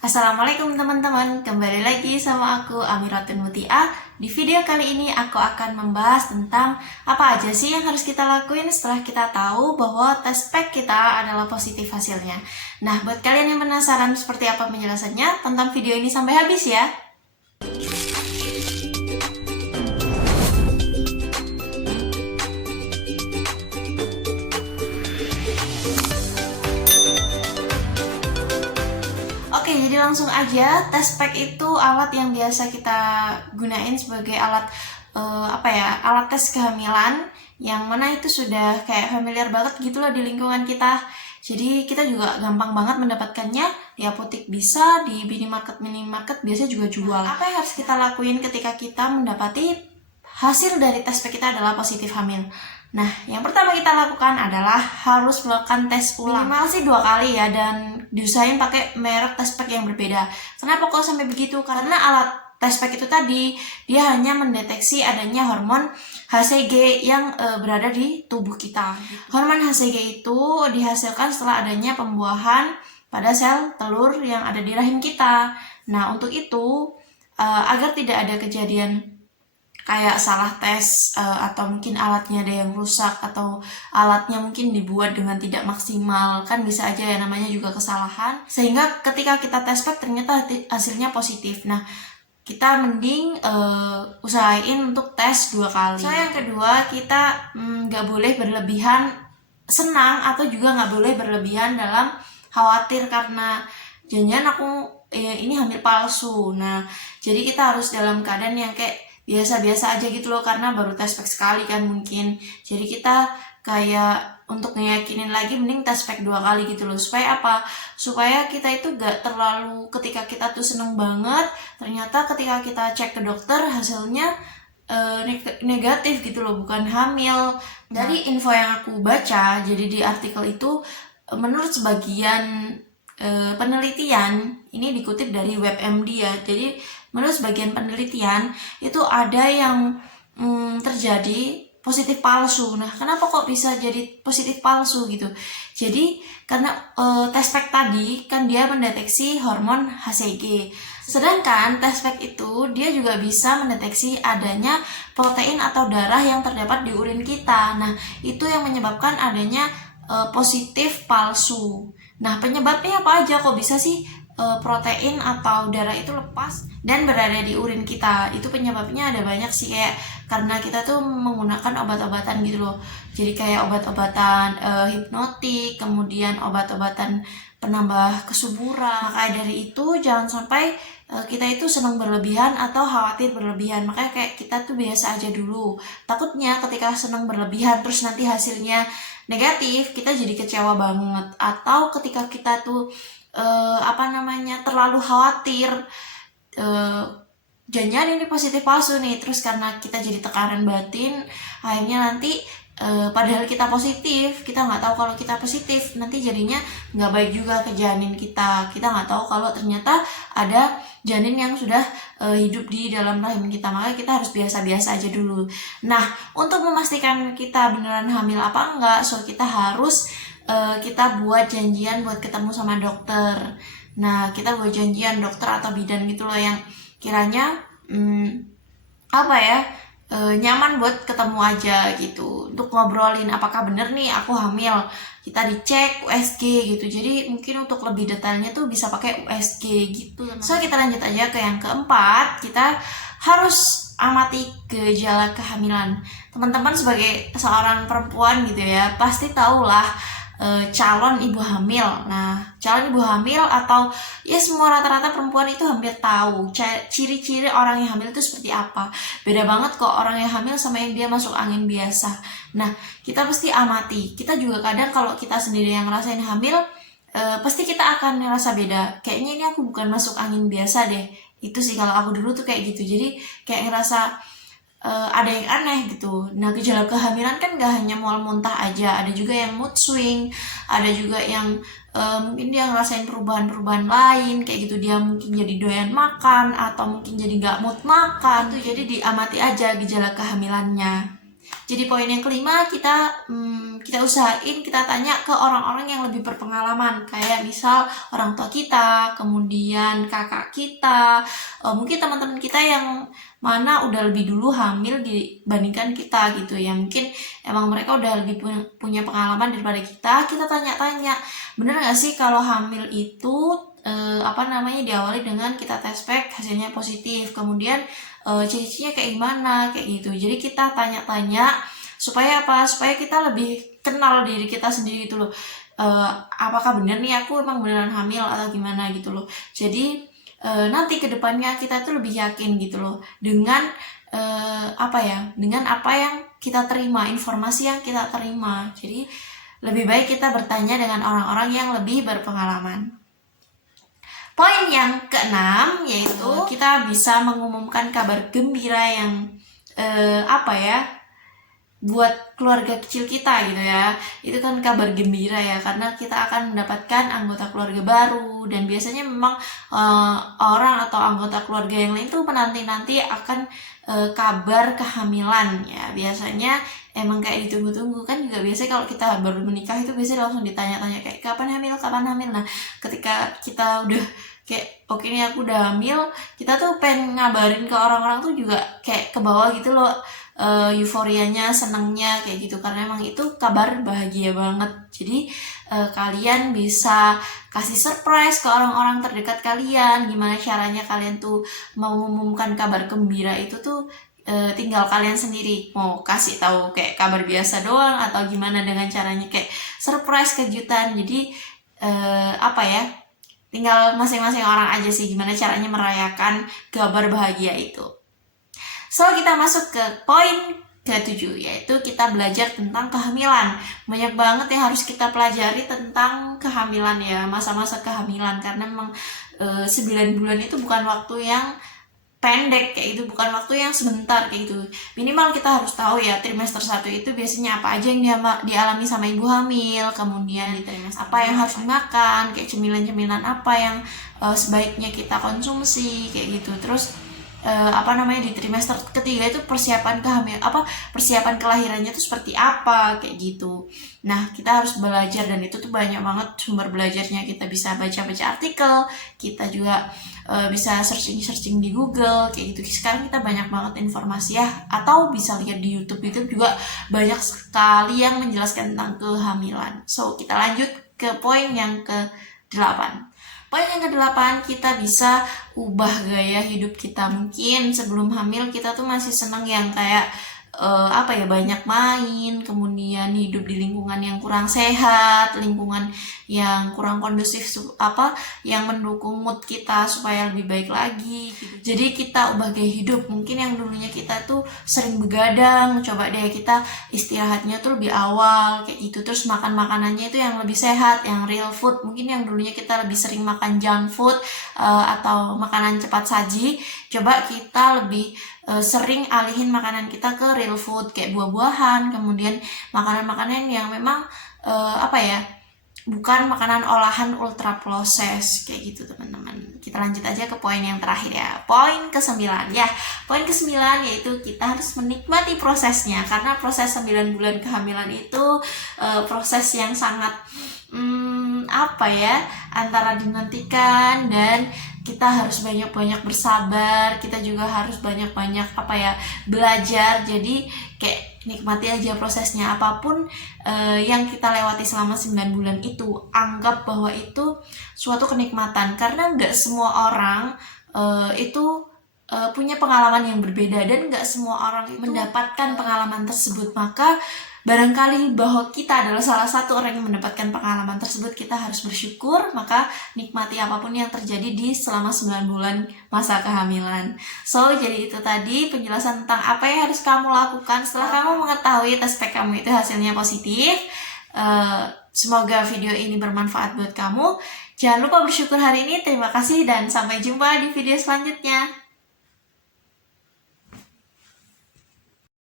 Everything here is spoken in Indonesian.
Assalamualaikum teman-teman, kembali lagi sama aku Amiratun Mutia. Di video kali ini aku akan membahas tentang apa aja sih yang harus kita lakuin setelah kita tahu bahwa tes pack kita adalah positif hasilnya. Nah, buat kalian yang penasaran seperti apa penjelasannya, tonton video ini sampai habis ya. Oke, jadi langsung aja. Test pack itu alat yang biasa kita gunain sebagai alat alat tes kehamilan, yang mana itu sudah kayak familiar banget gitu loh di lingkungan kita. Jadi kita juga gampang banget mendapatkannya di apotek, bisa di minimarket biasa juga jual. Apa yang harus kita lakuin ketika kita mendapati hasil dari tes pack kita adalah positif hamil? Nah, yang pertama kita lakukan adalah harus melakukan tes ulang. Minimal sih 2 kali ya, dan diusahain pakai merek tes pack yang berbeda. Kenapa kok sampai begitu? Karena alat tes pack itu tadi, dia hanya mendeteksi adanya hormon HCG yang berada di tubuh kita. Hormon HCG itu dihasilkan setelah adanya pembuahan pada sel telur yang ada di rahim kita. Nah, untuk itu, agar tidak ada kejadian kayak salah tes atau mungkin alatnya ada yang rusak atau alatnya mungkin dibuat dengan tidak maksimal, kan bisa aja ya, namanya juga kesalahan, sehingga ketika kita tes pack ternyata hasilnya positif. Nah, kita mending usahain untuk tes 2 kali. So, yang kedua, kita nggak boleh berlebihan senang atau juga nggak boleh berlebihan dalam khawatir karena jangan aku ini hamil palsu. Nah, jadi kita harus dalam keadaan yang kayak biasa-biasa aja gitu loh, karena baru tes pack sekali kan mungkin. Jadi kita kayak untuk ngeyakinin lagi mending tes pack 2 kali gitu loh. Supaya apa? Supaya kita itu gak terlalu, ketika kita tuh seneng banget, ternyata ketika kita cek ke dokter hasilnya negatif gitu loh, bukan hamil. Dari info yang aku baca, jadi di artikel itu menurut sebagian penelitian, ini dikutip dari WebMD ya, jadi menurut sebagian penelitian itu ada yang terjadi positif palsu. Nah, kenapa kok bisa jadi positif palsu gitu? Jadi karena tes pack tadi kan dia mendeteksi hormon HCG. Sedangkan tes pack itu dia juga bisa mendeteksi adanya protein atau darah yang terdapat di urin kita. Nah, itu yang menyebabkan adanya positif palsu. Nah, penyebabnya apa aja kok bisa sih protein atau darah itu lepas dan berada di urin kita? Itu penyebabnya ada banyak sih, kayak karena kita tuh menggunakan obat-obatan gitu loh. Jadi kayak obat-obatan hipnotik, kemudian obat-obatan penambah kesuburan. Makanya dari itu jangan sampai kita itu senang berlebihan atau khawatir berlebihan. Makanya kayak kita tuh biasa aja dulu. Takutnya ketika senang berlebihan terus nanti hasilnya negatif, kita jadi kecewa banget. Atau ketika kita tuh terlalu khawatir, jangan ini positif palsu nih, terus karena kita jadi tekanan batin, akhirnya nanti padahal kita positif, kita nggak tahu kalau kita positif, nanti jadinya nggak baik juga ke janin kita nggak tahu kalau ternyata ada janin yang sudah hidup di dalam rahim kita. Makanya kita harus biasa-biasa aja dulu. Nah, untuk memastikan kita beneran hamil apa enggak, so kita harus kita buat janjian buat ketemu sama dokter. Nah, kita buat janjian dokter atau bidan gitu loh yang kiranya nyaman buat ketemu aja gitu, untuk ngobrolin apakah bener nih aku hamil. Kita dicek USG gitu, jadi mungkin untuk lebih detailnya tuh bisa pakai USG gitu. So, kita lanjut aja ke yang keempat. Kita harus amati gejala kehamilan. Teman-teman sebagai seorang perempuan gitu ya, pasti tahulah calon ibu hamil. Nah, calon ibu hamil atau ya semua rata-rata perempuan itu hampir tahu ciri-ciri orang yang hamil itu seperti apa. Beda banget kok orang yang hamil sama yang dia masuk angin biasa. Nah, kita pasti amati. Kita juga kadang kalau kita sendiri yang ngerasain hamil, pasti kita akan ngerasa beda. Kayaknya ini aku bukan masuk angin biasa deh. Itu sih kalau aku dulu tuh kayak gitu. Jadi kayak ngerasa ada yang aneh gitu. Nah, gejala kehamilan kan gak hanya mual muntah aja, ada juga yang mood swing, ada juga yang mungkin dia ngerasain perubahan-perubahan lain kayak gitu. Dia mungkin jadi doyan makan atau mungkin jadi gak mood makan tuh. Jadi diamati aja gejala kehamilannya. Jadi poin yang kelima, kita kita usahain kita tanya ke orang-orang yang lebih berpengalaman, kayak misal orang tua kita, kemudian kakak kita, mungkin teman-teman kita yang mana udah lebih dulu hamil dibandingkan kita gitu ya. Mungkin emang mereka udah lebih punya pengalaman daripada kita tanya-tanya, bener gak sih kalau hamil itu diawali dengan kita tes pack hasilnya positif, kemudian ciri-cirinya kayak gimana, kayak gitu. Jadi kita tanya-tanya supaya apa? Supaya kita lebih kenal diri kita sendiri gitu loh. Apakah bener nih aku emang beneran hamil atau gimana gitu loh. Jadi nanti kedepannya kita tuh lebih yakin gitu loh dengan dengan apa yang kita terima, informasi yang kita terima. Jadi lebih baik kita bertanya dengan orang-orang yang lebih berpengalaman. Poin yang keenam yaitu kita bisa mengumumkan kabar gembira yang buat keluarga kecil kita gitu ya. Itu kan kabar gembira ya, karena kita akan mendapatkan anggota keluarga baru, dan biasanya memang orang atau anggota keluarga yang lain tuh menanti-nanti akan kabar kehamilan ya. Biasanya emang kayak ditunggu-tunggu kan, juga biasanya kalau kita baru menikah itu biasanya langsung ditanya-tanya kayak kapan hamil. Nah ketika kita udah kayak oke nih aku udah hamil, kita tuh pengen ngabarin ke orang-orang tuh juga kayak ke bawah gitu loh, euforianya, senangnya kayak gitu, karena emang itu kabar bahagia banget. Jadi kalian bisa kasih surprise ke orang-orang terdekat kalian. Gimana caranya kalian tuh mau mengumumkan kabar gembira itu tuh tinggal kalian sendiri mau kasih tahu kayak kabar biasa doang atau gimana dengan caranya kayak surprise, kejutan. Jadi tinggal masing-masing orang aja sih gimana caranya merayakan kabar bahagia itu. So kita masuk ke poin ke-7, yaitu kita belajar tentang kehamilan. Banyak banget yang harus kita pelajari tentang kehamilan ya, masa-masa kehamilan, karena memang 9 bulan itu bukan waktu yang pendek kayak itu, bukan waktu yang sebentar kayak gitu. Minimal kita harus tahu ya trimester 1 itu biasanya apa aja yang dialami sama ibu hamil, kemudian di trimester apa yang harus dimakan, kayak cemilan-cemilan apa yang sebaiknya kita konsumsi kayak gitu. Terus di trimester ketiga itu persiapan kelahirannya itu seperti apa kayak gitu. Nah kita harus belajar, dan itu tuh banyak banget sumber belajarnya. Kita bisa baca-baca artikel, kita juga bisa searching di Google kayak gitu. Sekarang kita banyak banget informasi ya, atau bisa lihat di YouTube juga banyak sekali yang menjelaskan tentang kehamilan. So kita lanjut ke poin yang ke-8. Poin yang ke-8, kita bisa ubah gaya hidup kita. Mungkin sebelum hamil kita tuh masih senang yang kayak banyak main, kemudian hidup di lingkungan yang kurang sehat, lingkungan yang kurang kondusif, yang mendukung mood kita supaya lebih baik lagi gitu. Jadi kita ubah gaya hidup. Mungkin yang dulunya kita tuh sering begadang, coba deh kita istirahatnya tuh lebih awal kayak gitu. Terus makan makanannya itu yang lebih sehat, yang real food. Mungkin yang dulunya kita lebih sering makan junk food atau makanan cepat saji, coba kita lebih sering alihin makanan kita ke real food kayak buah-buahan, kemudian makanan-makanan yang memang bukan makanan olahan ultra proses kayak gitu teman-teman. Kita lanjut aja ke poin yang terakhir ya, poin ke-9 ya. Poin ke-9 yaitu kita harus menikmati prosesnya, karena proses 9 bulan kehamilan itu proses yang sangat antara dinantikan, dan kita harus banyak-banyak bersabar. Kita juga harus banyak-banyak belajar. Jadi kayak nikmati aja prosesnya. Apapun yang kita lewati selama 9 bulan itu, anggap bahwa itu suatu kenikmatan, karena nggak semua orang itu punya pengalaman yang berbeda, dan nggak semua orang itu mendapatkan pengalaman tersebut. Maka barangkali bahwa kita adalah salah satu orang yang mendapatkan pengalaman tersebut, kita harus bersyukur. Maka nikmati apapun yang terjadi di selama 9 bulan masa kehamilan. So jadi itu tadi penjelasan tentang apa yang harus kamu lakukan setelah kamu mengetahui tes pack kamu itu hasilnya positif. Semoga video ini bermanfaat buat kamu. Jangan lupa bersyukur hari ini. Terima kasih dan sampai jumpa di video selanjutnya.